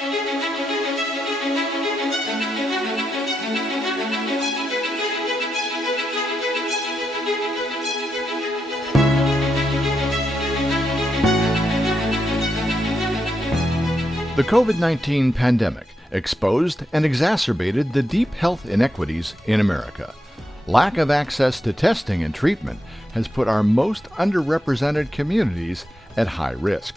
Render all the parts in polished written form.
The COVID-19 pandemic exposed and exacerbated the deep health inequities in America. Lack of access to testing and treatment has put our most underrepresented communities at high risk.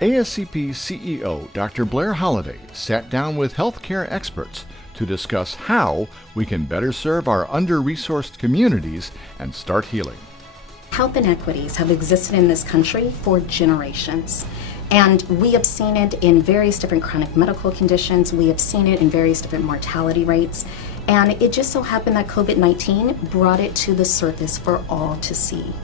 ASCP CEO Dr. Blair Holliday sat down with healthcare experts to discuss how we can better serve our under-resourced communities and start healing. Health inequities have existed in this country for generations. And we have seen it in various different chronic medical conditions. We have seen it in various different mortality rates. And it just so happened that COVID-19 brought it to the surface for all to see.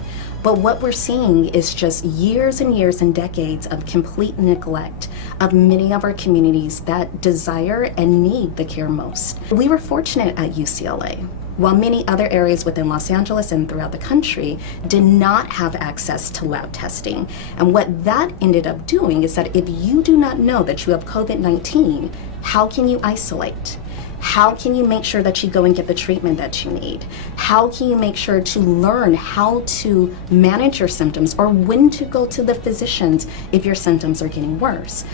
But what we're seeing is just years and years and decades of complete neglect of many of our communities that desire and need the care most. We were fortunate at UCLA. While many other areas within Los Angeles and throughout the country did not have access to lab testing. And what that ended up doing is that if you do not know that you have COVID-19, how can you isolate? How can you make sure that you go and get the treatment that you need? How can you make sure to learn how to manage your symptoms or when to go to the physicians if your symptoms are getting worse?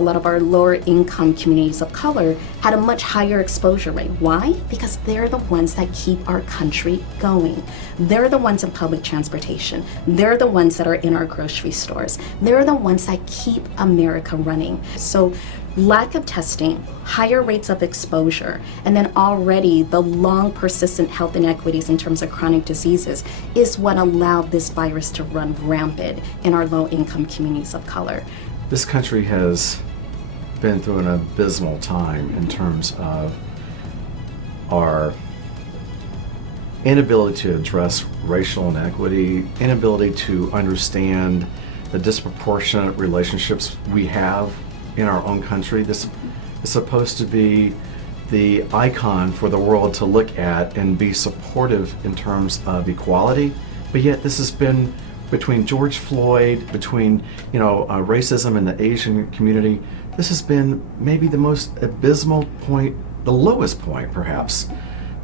A lot of our lower income communities of color had a much higher exposure rate. Why? Because they're the ones that keep our country going. They're the ones in public transportation. They're the ones that are in our grocery stores. They're the ones that keep America running. So lack of testing, higher rates of exposure, and then already the long persistent health inequities in terms of chronic diseases is what allowed this virus to run rampant in our low income communities of color. This country has been through an abysmal time in terms of our inability to address racial inequity, inability to understand the disproportionate relationships we have in our own country. This is supposed to be the icon for the world to look at and be supportive in terms of equality, but yet this has been between George Floyd, between racism in the Asian community. This has been maybe the most abysmal point, the lowest point perhaps,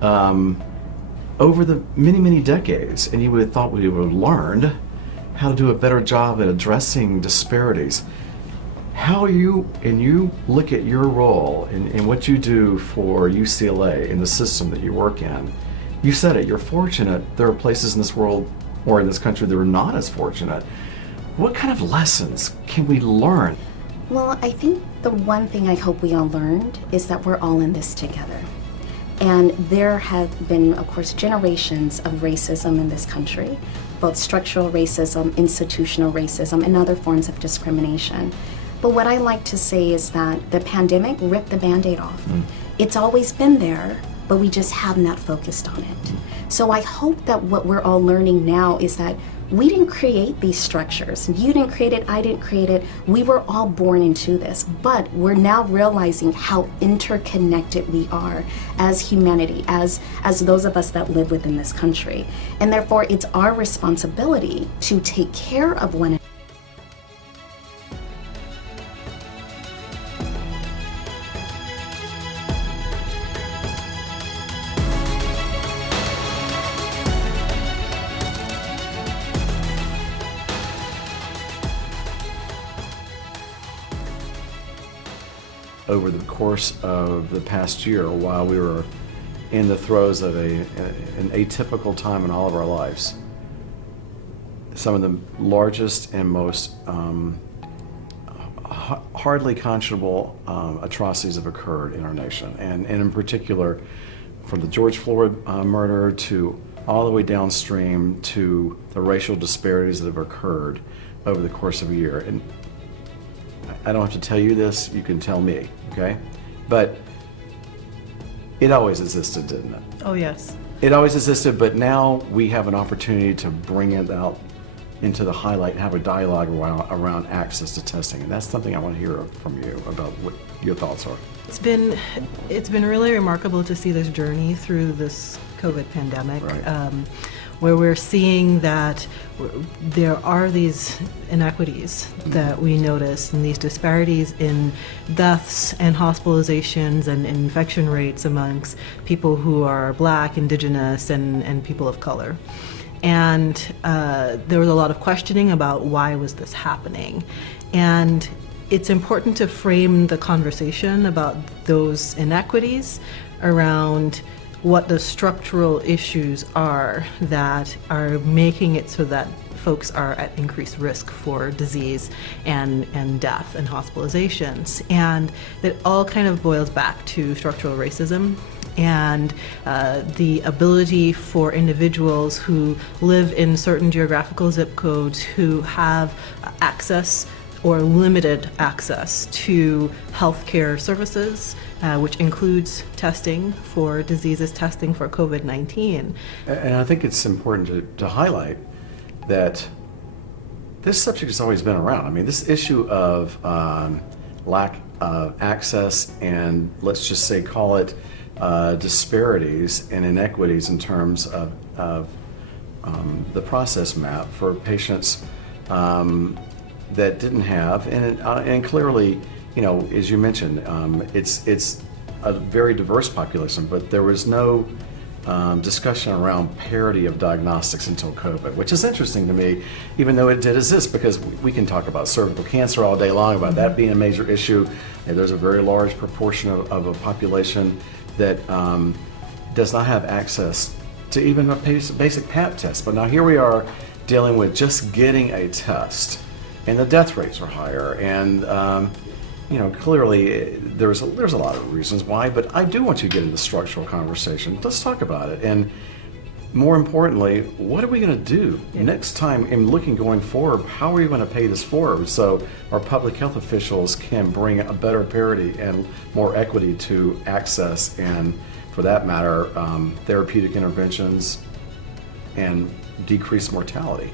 over the many decades. And you would have thought we would have learned how to do a better job at addressing disparities. How you look at your role in what you do for UCLA in the system that you work in, you said it, you're fortunate. There are places in this world or in this country that are not as fortunate. What kind of lessons can we learn? Well, I think the one thing I hope we all learned is that we're all in this together. And there have been, of course, generations of racism in this country, both structural racism, institutional racism, and other forms of discrimination. But what I like to say is that the pandemic ripped the Band-Aid off. It's always been there, but we just have not focused on it. So I hope that what we're all learning now is that we didn't create these structures. You didn't create it, I didn't create it. We were all born into this, but we're now realizing how interconnected we are as humanity, as those of us that live within this country. And therefore, it's our responsibility to take care of one another. Over the course of the past year, while we were in the throes of an atypical time in all of our lives, some of the largest and most hardly conscionable atrocities have occurred in our nation. And in particular, from the George Floyd murder to all the way downstream to the racial disparities that have occurred over the course of a year. And I don't have to tell you this, you can tell me, okay? But it always existed, didn't it? Oh, yes. It always existed, but now we have an opportunity to bring it out into the highlight and have a dialogue around access to testing. And that's something I want to hear from you about what your thoughts are. It's been really remarkable to see this journey through this COVID pandemic, Right. where we're seeing that there are these inequities that we notice, and these disparities in deaths and hospitalizations and infection rates amongst people who are Black, Indigenous, and people of color. And there was a lot of questioning about why was this happening. And it's important to frame the conversation about those inequities around what the structural issues are that are making it so that folks are at increased risk for disease and death and hospitalizations. And it all kind of boils back to structural racism and the ability for individuals who live in certain geographical zip codes who have access or limited access to healthcare services, which includes testing for diseases, testing for COVID-19. And I think it's important to highlight that this subject has always been around. I mean, this issue of lack of access and, let's just say, call it disparities and inequities in terms of the process map for patients that didn't have, and clearly, you know, as you mentioned, it's a very diverse population, but there was no discussion around parity of diagnostics until COVID, which is interesting to me, even though it did exist, because we can talk about cervical cancer all day long, about that being a major issue, and there's a very large proportion of a population that does not have access to even a basic Pap test. But now here we are dealing with just getting a test, and the death rates are higher, and you know, clearly there's a lot of reasons why, but I do want you to get into the structural conversation. Let's talk about it, and more importantly, what are we going to do next time in looking going forward? How are we going to pay this forward so our public health officials can bring a better parity and more equity to access and, for that matter, therapeutic interventions and decrease mortality?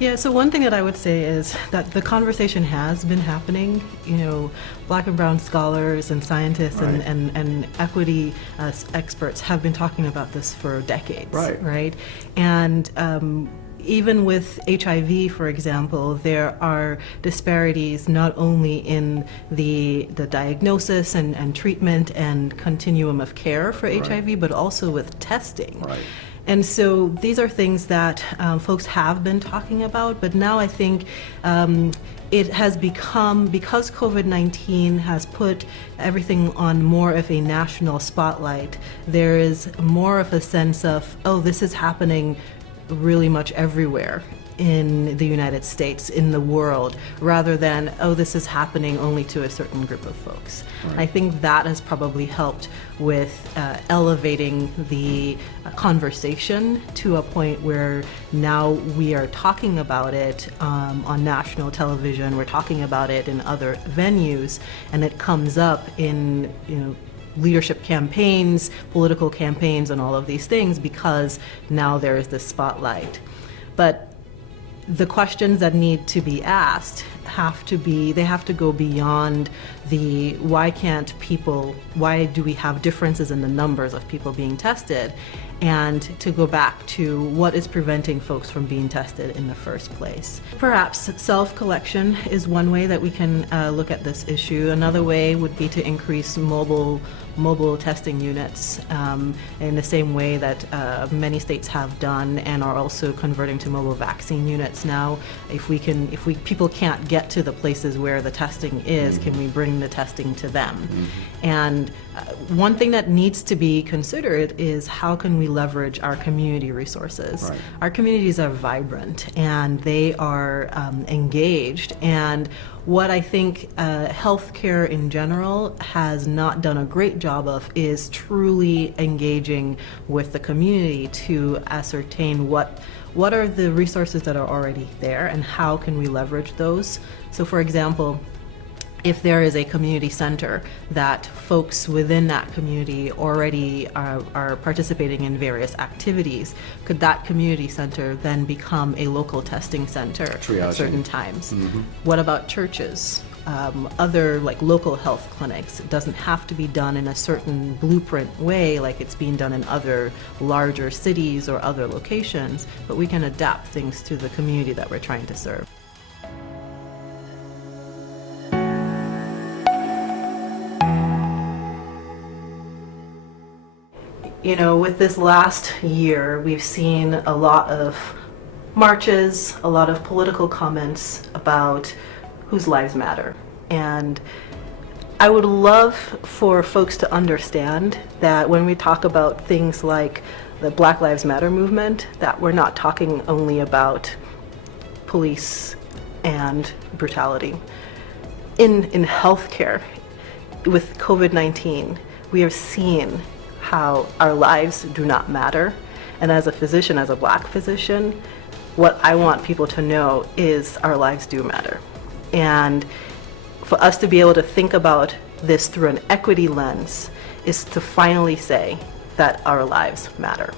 Yeah, so one thing that I would say is that the conversation has been happening. You know, Black and brown scholars and scientists Right. and equity experts have been talking about this for decades, Right. And even with HIV, for example, there are disparities not only in the diagnosis and treatment and continuum of care for Right. HIV, but also with testing. Right. And so these are things that folks have been talking about, but now I think it has become, because COVID-19 has put everything on more of a national spotlight, there is more of a sense of, oh, this is happening really much everywhere in the United States, in the world, rather than, oh, this is happening only to a certain group of folks. Right. I think that has probably helped with elevating the conversation to a point where now we are talking about it on national television, we're talking about it in other venues, and it comes up in, you know, leadership campaigns, political campaigns, and all of these things, because now there is this spotlight. But the questions that need to be asked have to go beyond the why do we have differences in the numbers of people being tested, and to go back to what is preventing folks from being tested in the first place. Perhaps self-collection is one way that we can look at this issue. Another way would be to increase mobile testing units in the same way that many states have done and are also converting to mobile vaccine units now. If people can't get to the places where the testing is, can we bring the testing to them? And one thing that needs to be considered is how can we leverage our community resources? Right. Our communities are vibrant and they are engaged, and what I think healthcare in general has not done a great job of is truly engaging with the community to ascertain what are the resources that are already there and how can we leverage those. So for example, if there is a community center that folks within that community already are participating in various activities, could that community center then become a local testing center Triaging. at certain times? What about churches? Other like local health clinics? It doesn't have to be done in a certain blueprint way like it's being done in other larger cities or other locations, but we can adapt things to the community that we're trying to serve. You know, with this last year, we've seen a lot of marches, a lot of political comments about whose lives matter. And I would love for folks to understand that when we talk about things like the Black Lives Matter movement, that we're not talking only about police and brutality. In healthcare, with COVID-19, we have seen how our lives do not matter. And as a physician, as a Black physician, what I want people to know is our lives do matter. And for us to be able to think about this through an equity lens is to finally say that our lives matter.